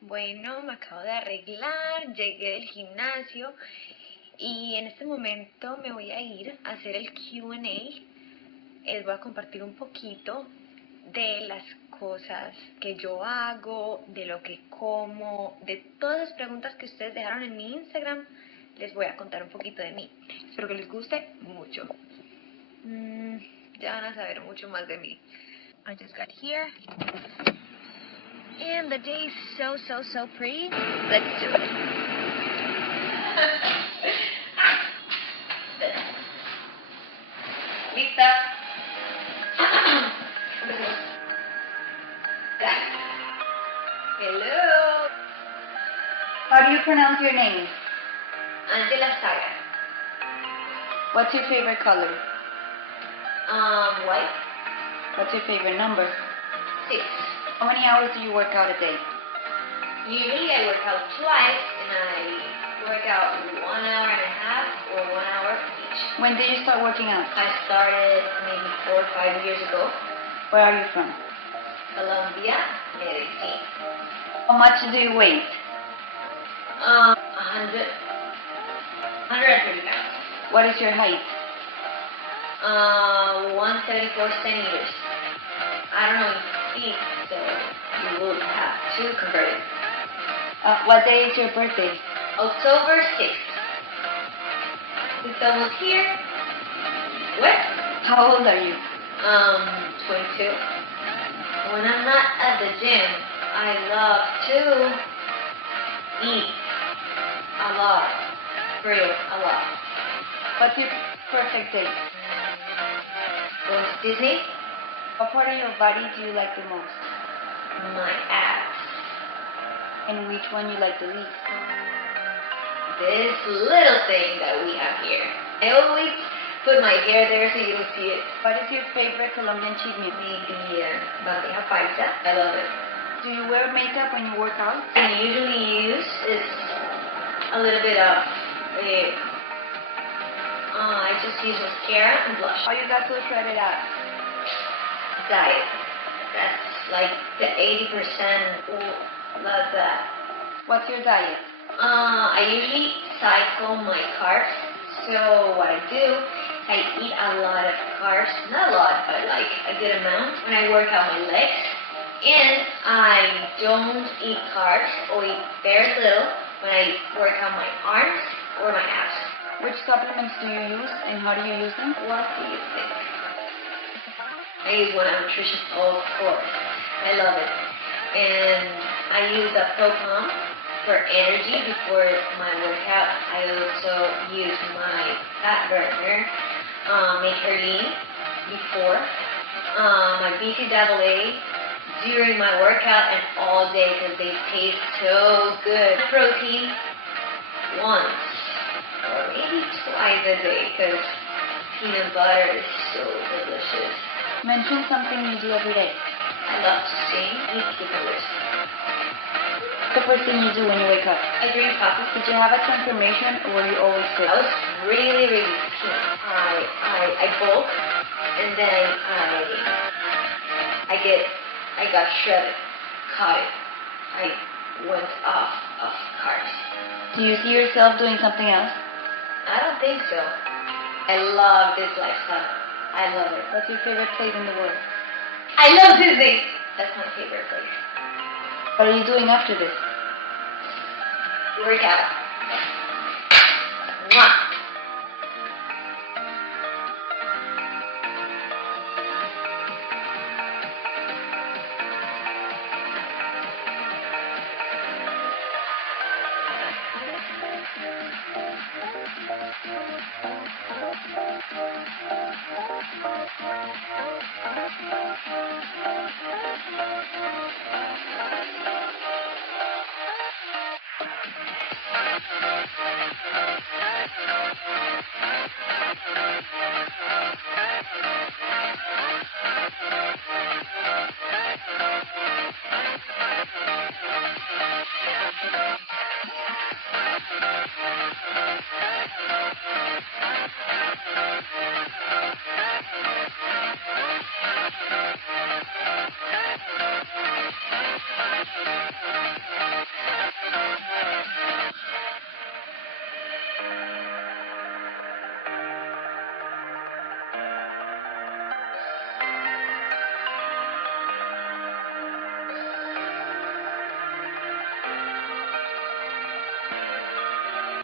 Bueno, me acabo de arreglar, llegué del gimnasio y en este momento me voy a ir a hacer el Q&A. Les voy a compartir un poquito de las cosas que yo hago, de lo que como, de todas las preguntas que ustedes dejaron en mi Instagram. Les voy a contar un poquito de mí. Espero que les guste mucho. Ya van a saber mucho más de mí. I just got here. And the day is so pretty. Let's do it. ¿Lista? Hello. How do you pronounce your name? Angela Saga. What's your favorite color? White. What's your favorite number? 6. How many hours do you work out a day? Usually I work out twice, and I work out 1 hour and a half or 1 hour each. When did you start working out? I started maybe 4 or 5 years ago. Where are you from? Colombia, Medellin. How much do you weigh? 130 pounds. What is your height? 174 centimeters. I don't know feet, so you will have to convert it. What day is your birthday? October 6th. It's almost here. What? How old are you? 22. When I'm not at the gym, I love to eat a lot. For real, a lot. What's your perfect date? Going to Disney? What part of your body do you like the most? My abs. And which one you like the least? This little thing that we have here. I always put my hair there so you don't see it. What is your favorite Colombian cheat meal? Maybe bandeja paisa. I love it. Do you wear makeup when you work out? I usually use is a little bit of I just use mascara and blush. How you got so shredded out? Diet. That's like the 80%. Love that. What's your diet? I usually cycle my carbs. So what I do, I eat a lot of carbs. Not a lot, but like a good amount when I work out my legs. And I don't eat carbs or eat very little when I work out my arms or my abs. Which supplements do you use and how do you use them? What do you think? I use One Nutrition, of course. I love it. And I use a Pro Pump for energy before my workout. I also use my fat burner, make her lean before. My BCAA during my workout and all day because they taste so good. Protein once or maybe twice a day because peanut butter is so delicious. Mention something you do every day. I love to sing, eat cucumbers. What's the first thing you do when you wake up? I drink coffee. Did you have a transformation or were you always fit? I was really skinny. I bulk and then I got shredded, cut it. I went off of carbs. Do you see yourself doing something else? I don't think so. I love this lifestyle. I love it. What's your favorite place in the world? I love Disney. That's my favorite place. What are you doing after this? Workout. Mwah.